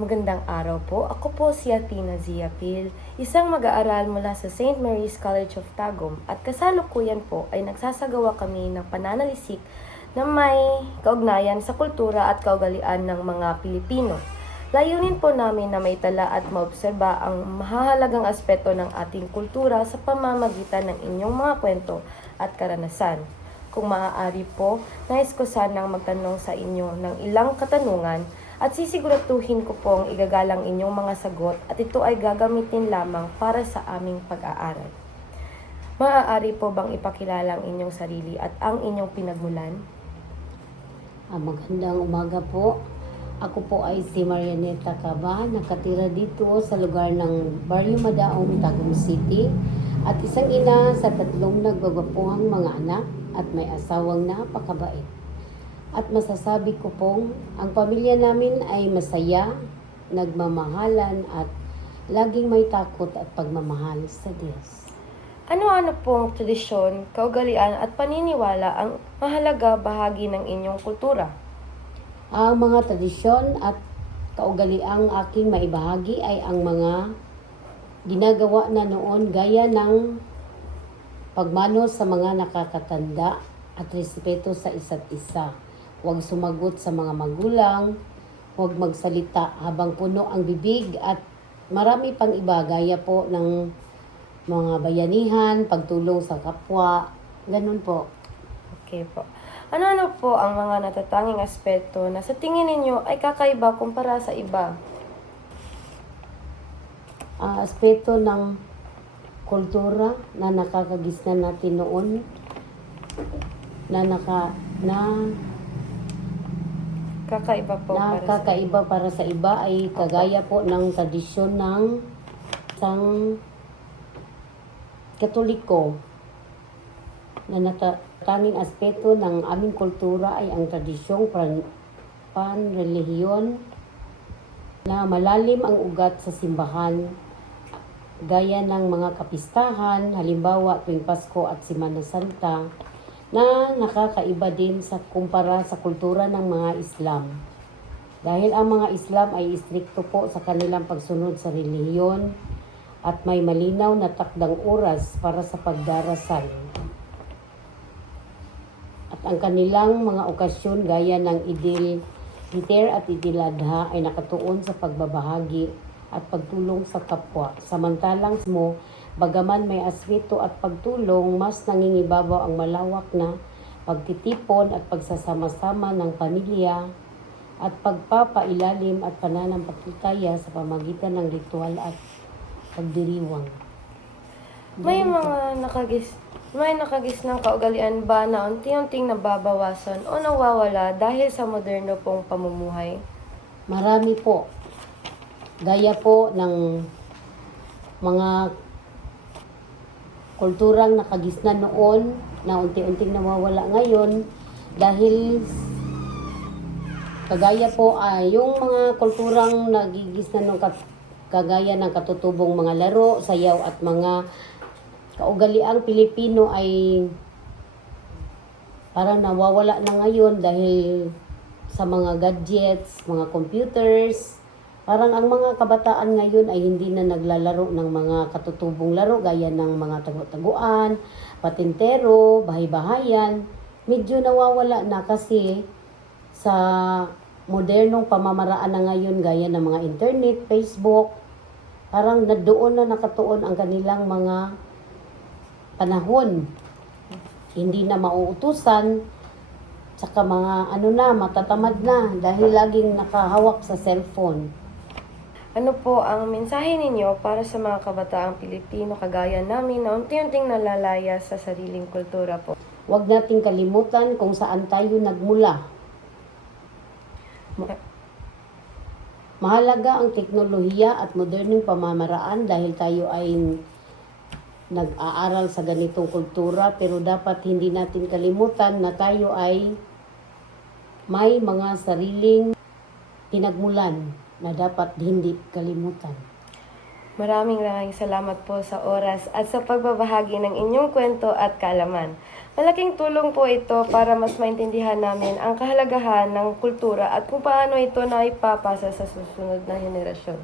Magandang araw po. Ako po si Athena Ziapil, isang mag-aaral mula sa St. Mary's College of Tagum at kasalukuyan po ay nagsasagawa kami ng pananalisik na may kaugnayan sa kultura at kaugalian ng mga Pilipino. Layunin po namin na maitala at maobserba ang mahahalagang aspeto ng ating kultura sa pamamagitan ng inyong mga kwento at karanasan. Kung maaari po, nais ko sanang magtanong sa inyo ng ilang katanungan at sisiguraduhin ko pong igagalang inyong mga sagot at ito ay gagamitin lamang para sa aming pag-aaral. Maaari po bang ipakilala ang inyong sarili at ang inyong pinagmulan? Magandang umaga po. Ako po ay si Marianeta Caba, nakatira dito sa lugar ng Barrio Madaong, Tagum City at isang ina sa 3 naggagwapuhang mga anak at may asawang napakabait. At masasabi ko pong ang pamilya namin ay masaya, nagmamahalan at laging may takot at pagmamahal sa Diyos. Ano-ano pong tradisyon, kaugalian at paniniwala ang mahalaga bahagi ng inyong kultura? Ang mga tradisyon at kaugaliang aking maibahagi ay ang mga ginagawa na noon gaya ng pagmano sa mga nakakatanda at respeto sa isa't isa. Huwag sumagot sa mga magulang, huwag magsalita habang puno ang bibig at marami pang iba gaya po ng mga bayanihan, pagtulong sa kapwa, ganun po. Okay po. Ano-ano po ang mga natatanging aspeto na sa tingin ninyo ay kakaiba kumpara sa iba? Aspeto ng kultura na nakakagisnan natin noon na Kakaiba po para sa kakaiba para sa iba ay kagaya po ng tradisyon ng isang Katoliko na natatanging aspeto ng aming kultura ay ang tradisyong panrelihiyon na malalim ang ugat sa simbahan gaya ng mga kapistahan, halimbawa tuwing Pasko at Semana Santa, na nakakaiba din sa kumpara sa kultura ng mga Islam. Dahil ang mga Islam ay istrikto po sa kanilang pagsunod sa relihiyon at may malinaw na takdang oras para sa pagdarasal. At ang kanilang mga okasyon gaya ng Idil Fitr at Idil Adha ay nakatuon sa pagbabahagi at pagtulong sa kapwa. Samantalang mo, bagaman may aspeto at pagtulong, mas nangingibabaw ang malawak na pagtitipon at pagsasama-sama ng pamilya at pagpapailalim at pananampalataya sa pamagitan ng ritual at pagdiriwang. May nakagisnang kaugalian ba na unti-unting nababawasan o nawawala dahil sa moderno pong pamumuhay? Marami po. Gaya po ng mga kulturang nakagisnan noon na unti-unting nawawala ngayon dahil kagaya po yung mga kulturang nagigisnan ng kagaya ng katutubong mga laro, sayaw at mga kaugaliang Pilipino ay parang nawawala na ngayon dahil sa mga gadgets, mga computers. Parang ang mga kabataan ngayon ay hindi na naglalaro ng mga katutubong laro gaya ng mga tagu-taguan, patintero, bahay-bahayan. Medyo nawawala na kasi sa modernong pamamaraan na ngayon gaya ng mga internet, Facebook. Parang doon na nakatuon ang kanilang mga panahon. Hindi na mauutusan, tsaka mga matatamad na dahil laging nakahawak sa cellphone. Ano po ang mensahe ninyo para sa mga kabataang Pilipino kagaya namin na unti-unting nalalaya sa sariling kultura po? Huwag nating kalimutan kung saan tayo nagmula. Mahalaga ang teknolohiya at modernong pamamaraan dahil tayo ay nag-aaral sa ganitong kultura, pero dapat hindi natin kalimutan na tayo ay may mga sariling pinagmulan na dapat hindi kalimutan. Maraming salamat po sa oras at sa pagbabahagi ng inyong kwento at kaalaman. Malaking tulong po ito para mas maintindihan namin ang kahalagahan ng kultura at kung paano ito na ipapasa sa susunod na henerasyon.